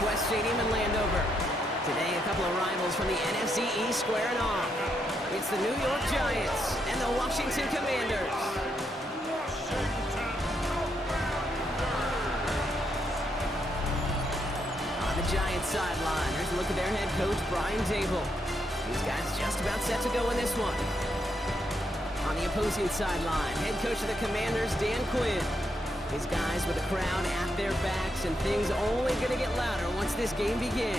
Northwest Stadium in Landover. Today, a couple of rivals from the NFC East squaring off. It's the New York Giants and the Washington Commanders. On the Giants sideline, here's a look at their head coach, Brian Dable. These guys just about set to go in this one. On the opposing sideline, head coach of the Commanders, Dan Quinn. His guys with the crowd at their backs, and things only going to get louder once this game begins.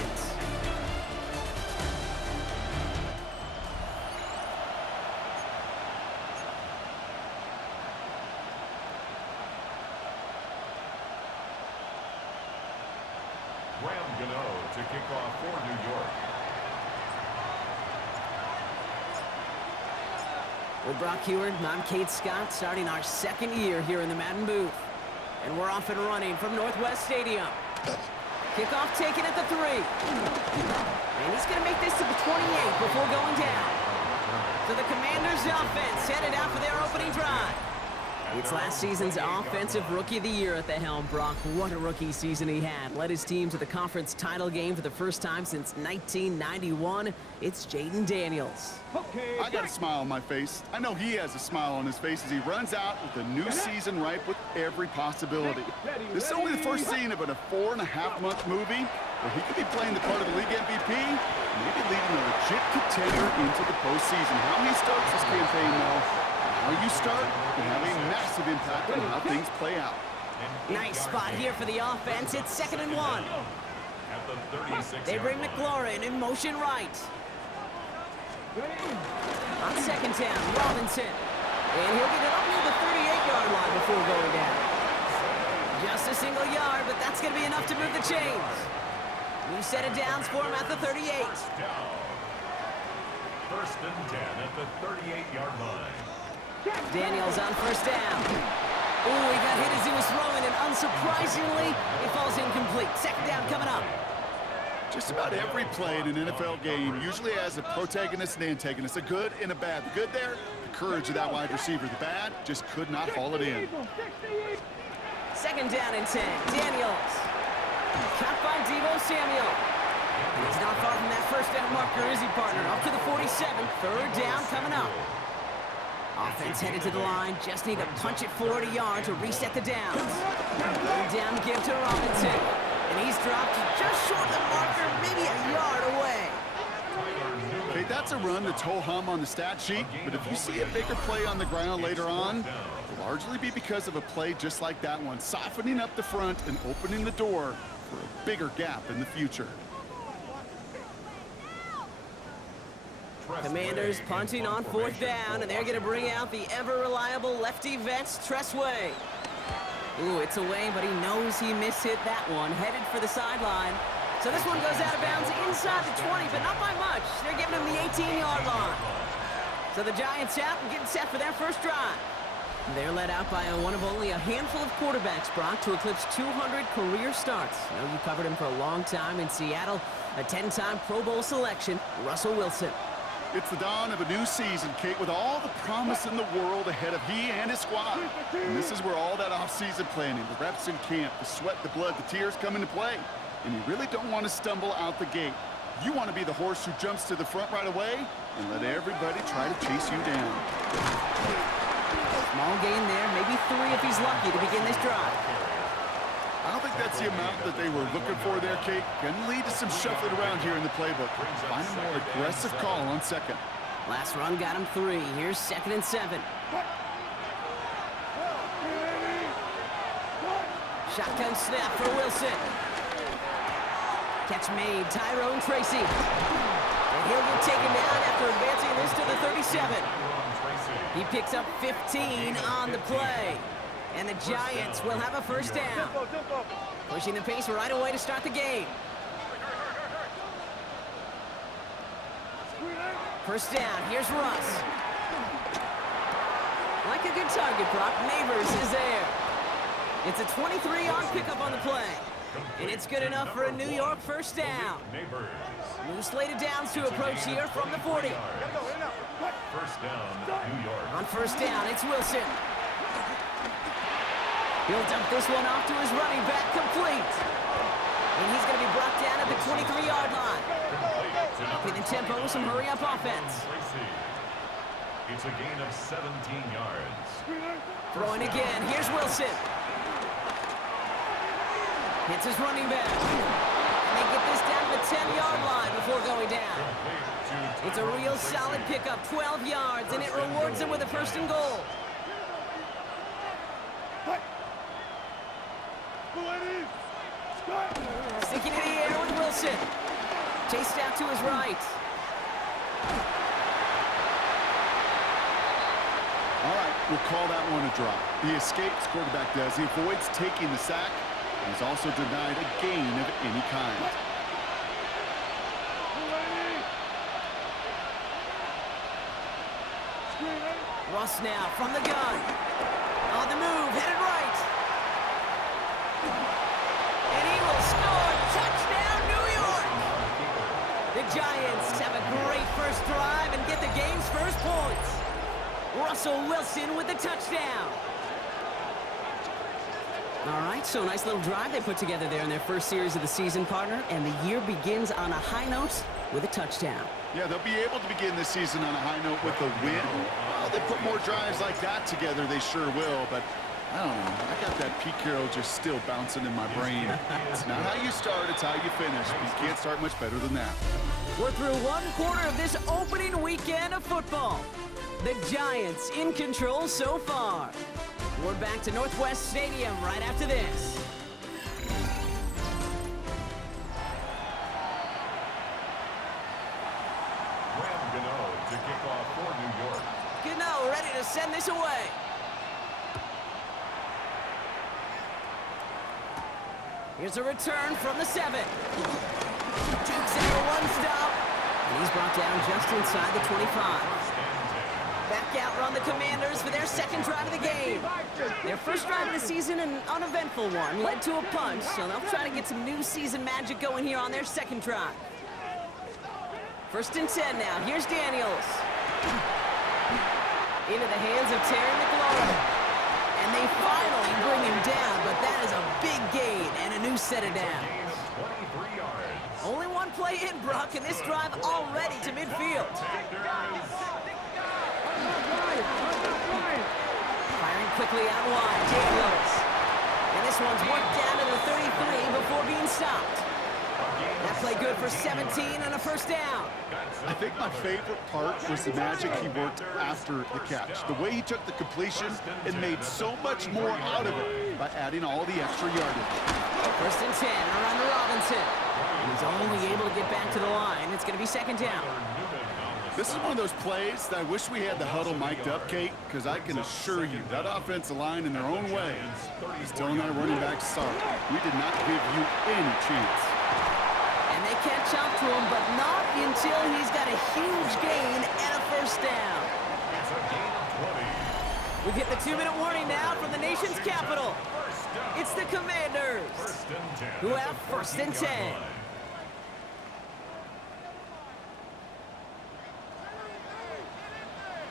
To kick off for New York. Well, Brock Heward, I'm Kate Scott, starting our second year here in the Madden booth. And we're off and running from Northwest Stadium. Kickoff taken at the 3. And he's going to make this to the 28 before going down. So the Commanders' offense headed out for their opening drive. It's last season's Offensive Rookie of the Year at the helm, Brock. What a rookie season he had. Led his team to the conference title game for the first time since 1991. It's Jaden Daniels. I got a smile on my face. I know he has a smile on his face as he runs out with a new season ripe with every possibility. This is only the first scene of a 4.5-month movie where he could be playing the part of the league MVP, maybe leading a legit contender into the postseason. How he starts this campaign, though, how you start can have a massive impact on how things play out. Nice spot here for the offense. It's 2nd and 1. They bring McLaurin in motion right. On 2nd down, Robinson. And he'll get it up near the 38-yard line before going down. Just a single yard, but that's going to be enough to move the chains. New set of downs for him at the 38. First and 10 at the 38-yard line. Daniels on 1st down. Ooh, he got hit as he was throwing, and unsurprisingly, it falls incomplete. 2nd down coming up. Just about every play in an NFL game usually has a protagonist and antagonist, a good and a bad. The good there, the courage of that wide receiver. The bad, just could not haul it in. 2nd down and 10. Daniels. Caught by Deebo Samuel. And he's not far from that 1st down marker, is he, partner? Up to the 47. 3rd down coming up. Offense headed to the line. Just need to punch it forward a yard to reset the downs. 3rd down give to Robinson. And he's dropped just short of the marker, maybe a yard away. Okay, that's a run that's ho-hum on the stat sheet, but if you see a bigger play on the ground later on, it'll largely be because of a play just like that one, softening up the front and opening the door for a bigger gap in the future. Commanders punting on 4th down, and they're going to bring out the ever-reliable lefty vets, Tressway. Ooh, it's away, but he knows he mishit that one. Headed for the sideline. So this one goes out of bounds inside the 20, but not by much. They're giving him the 18-yard line. So the Giants out and getting set for their first drive. They're led out by one of only a handful of quarterbacks, Brock, to eclipse 200 career starts. I know you covered him for a long time in Seattle. A 10-time Pro Bowl selection, Russell Wilson. It's the dawn of a new season, Kate, with all the promise in the world ahead of he and his squad. And this is where all that off-season planning, the reps in camp, the sweat, the blood, the tears come into play. And you really don't want to stumble out the gate. You want to be the horse who jumps to the front right away and let everybody try to chase you down. Small gain there, maybe 3 if he's lucky to begin this drive. I don't think that's the amount that they were looking for there, Kate. Going to lead to some shuffling around here in the playbook. Find a more aggressive call on 2nd. Last run got him 3. Here's 2nd and 7. Shotgun snap for Wilson. Catch made, Tyrone Tracy. And he'll get taken down after advancing this to the 37. He picks up 15 on the play. And the Giants will have a 1st down. Pushing the pace right away to start the game. 1st down, here's Russ. Like a good target, Brock. Neighbors is there. It's a 23-yard pickup on the play. And it's good enough for a New York 1st down. New slate of downs to approach here from the 40. 1st down, New York. On 1st down, it's Wilson. He'll dump this one off to his running back, complete. And he's going to be brought down at the 23-yard line. Upping the tempo with some hurry-up offense. It's a gain of 17 yards. Throwing again. Here's Wilson. Hits his running back. And they get this down to the 10-yard line before going down. It's a real solid pickup, 12 yards, and it rewards them with a first and goal. Sticking in the air with Wilson. Chased out to his right. All right, we'll call that one a drop. He escapes, quarterback does. He avoids taking the sack. He's also denied a gain of any kind. Russ now from the gun. On the move, headed right. And he will score. Touchdown, New York! The Giants have a great first drive and get the game's first points. Russell Wilson with the touchdown. All right, so a nice little drive they put together there in their first series of the season, partner, and the year begins on a high note with a touchdown. Yeah, they'll be able to begin this season on a high note with a win. Well, they put more drives like that together, they sure will, but I don't know. I got that Pete Carroll just still bouncing in my brain. It's not how you start, it's how you finish. You can't start much better than that. We're through one quarter of this opening weekend of football. The Giants in control so far. We're back to Northwest Stadium right after this. To kick off for New York. Gano ready to send this away. Here's a return from the 7. Jukes out one stop. And he's brought down just inside the 25. Back out run the Commanders for their second drive of the game. Their first drive of the season, an uneventful one, led to a punch, so they'll try to get some new season magic going here on their second drive. First and 10 now. Here's Daniels. Into the hands of Terry McLaurin. And they finally bring him down, but that is a big gain and a new set of downs. 23 yards. Only one play in, Brock, and this drive already to midfield. Firing quickly out wide, Daniels. And this one's worked down to the 33 before being stopped. That play good for 17 and a first down. I think my favorite part was the magic he worked after the catch. The way he took the completion and made so much more out of it by adding all the extra yardage. First and 10, around to Robinson. And he's only able to get back to the line. It's going to be second down. This is one of those plays that I wish we had the huddle mic'd up, Kate, because I can assure you that offensive line in their own way is telling that running back, sorry, we did not give you any chance. And they catch up to him, but not until he's got a huge gain and a first down. It's a gain of 20. We've hit the 2-minute warning now from the nation's capital. It's the Commanders who have first and 10.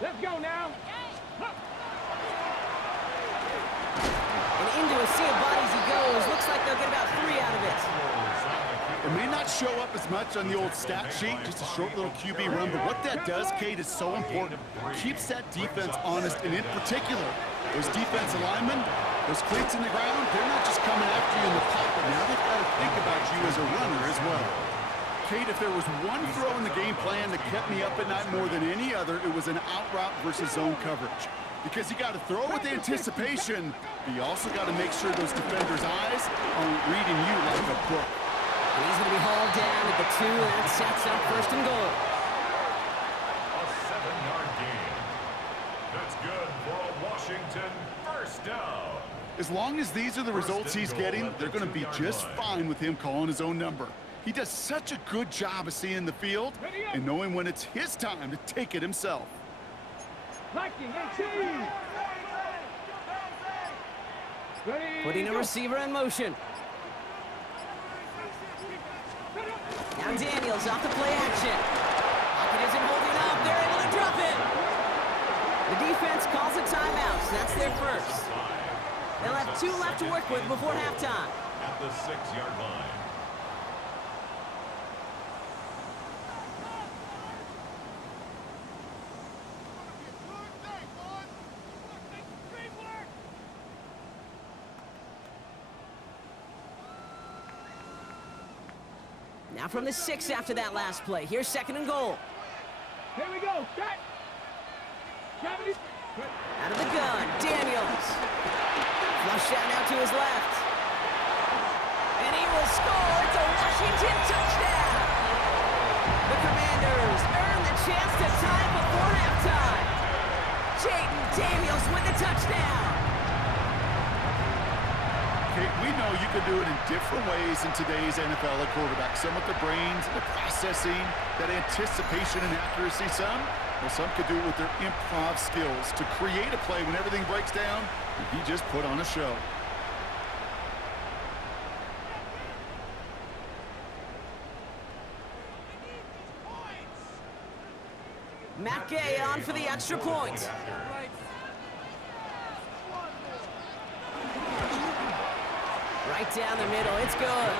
Let's go now. And into a sea of bodies he goes. Looks like they'll get about 3 out of it. It may not show up as much on the old stat sheet, just a short little QB run, but what that does, Kate, is so important. Keeps that defense honest, and in particular, those defensive linemen, those cleats in the ground, they're not just coming after you in the pocket. Now they've got to think about you as a runner as well. Kate, if there was one throw in the game plan that kept me up at night more than any other, it was an out route versus zone coverage. Because you got to throw with anticipation, but you also got to make sure those defenders' eyes aren't reading you like a book. And he's going to be hauled down at the 2, and that sets up first and goal. A 7-yard gain. That's good for a Washington first down. As long as these are the results he's getting, they're going to be just fine with him calling his own number. He does such a good job of seeing the field and knowing when it's his time to take it himself. Putting a receiver in motion. Now Daniels off the play action. Lockett isn't holding up. They're able to drop it. The defense calls a timeout, so that's their first. They'll have 2 left to work with before halftime. At the 6-yard line. Now from the 6 after that last play. Here's 2nd and goal. Here we go. Cut. Out of the gun, Daniels. Flush out now to his left. And he will score. It's a Washington touchdown. The Commanders earn the chance to tie before halftime. Jaden Daniels with the touchdown. Kate, we know you can do it in different ways in today's NFL at quarterback. Some with the brains, the processing, that anticipation and accuracy. Some could do it with their improv skills to create a play when everything breaks down. And he just put on a show. Matt Gay on for the extra point. Right down the middle, it's good.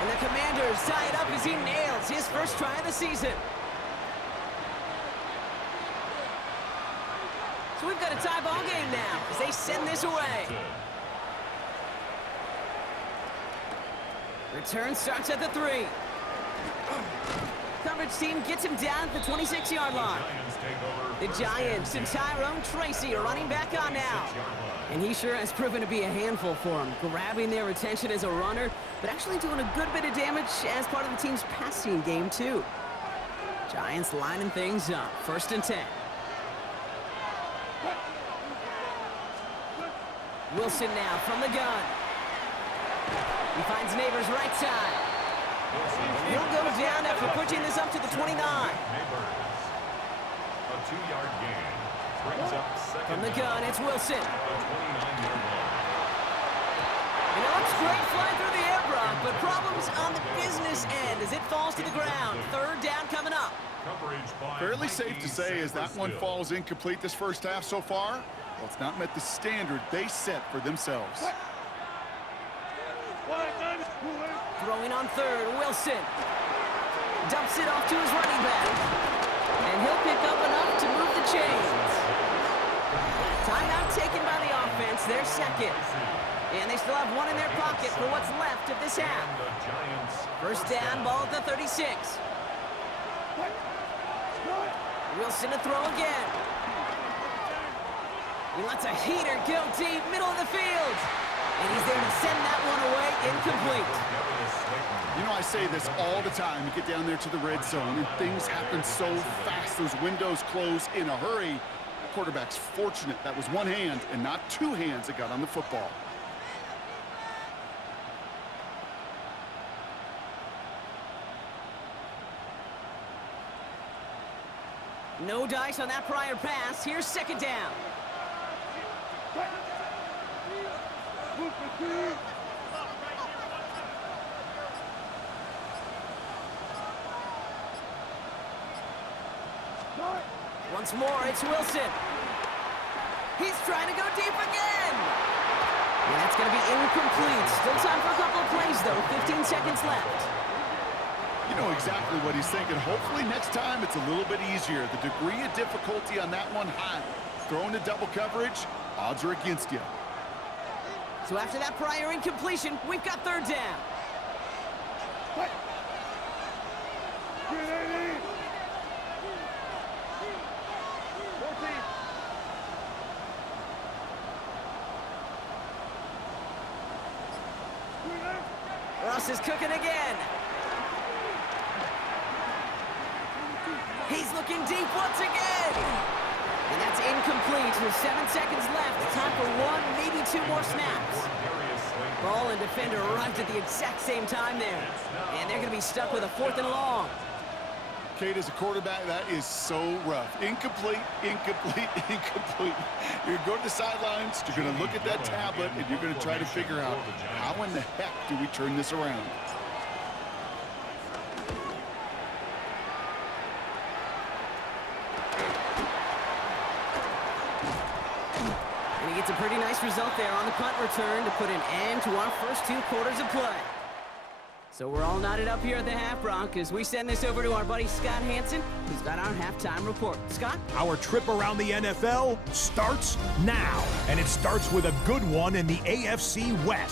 And the Commanders tie it up as he nails his first try of the season. So we've got a tie ball game now as they send this away. Return starts at the 3. Coverage team gets him down at the 26-yard line. The Giants and Tyrone Tracy are running back on now. And he sure has proven to be a handful for him, grabbing their attention as a runner, but actually doing a good bit of damage as part of the team's passing game, too. Giants lining things up. 1st and 10. Wilson now from the gun. He finds Neighbors right side. And he'll go down after pushing this up to the 29. A 2-yard gain. Brings up 2nd From the gun, it's Wilson. The 29-yard line. And it looks great flying through the air, Brock, but problems on the business end as it falls to the ground. 3rd down coming up. Fairly safe to say as that one falls incomplete this first half so far. Well, it's not met the standard they set for themselves. Throwing on 3rd, Wilson. Dumps it off to his running back. And he'll pick up enough to move the chains. Timeout taken by the offense, their 2nd. And they still have one in their pocket for what's left of this half. 1st down, ball at the 36. Wilson to throw again. He lets a heater go deep, middle of the field. And he's there to send that one away, incomplete. You know, I say this all the time. You get down there to the red zone, and things happen so fast. Those windows close in a hurry. The quarterback's fortunate that was one hand and not 2 hands that got on the football. No dice on that prior pass. Here's 2nd down. Once more, it's Wilson. He's trying to go deep again. And that's going to be incomplete. Still time for a couple of plays, though. 15 seconds left. You know exactly what he's thinking. Hopefully next time it's a little bit easier. The degree of difficulty on that one high. Thrown to double coverage, odds are against you. So after that prior incompletion, we've got 3rd down. Russ is cooking again. He's looking deep once again. And that's incomplete with 7 seconds left. Time for 1, maybe 2 more snaps. Ball and defender arrived at the exact same time there. And they're going to be stuck with a 4th and long. Kate, as a quarterback, that is so rough. Incomplete, incomplete, incomplete. You're going to go to the sidelines, you're going to look at that tablet, and you're going to try to figure out how in the heck do we turn this around. And he gets a pretty nice result there on the punt return to put an end to our first 2 quarters of play. So we're all knotted up here at the half, Brock, as we send this over to our buddy Scott Hansen, who's got our halftime report. Scott? Our trip around the NFL starts now, and it starts with a good one in the AFC West.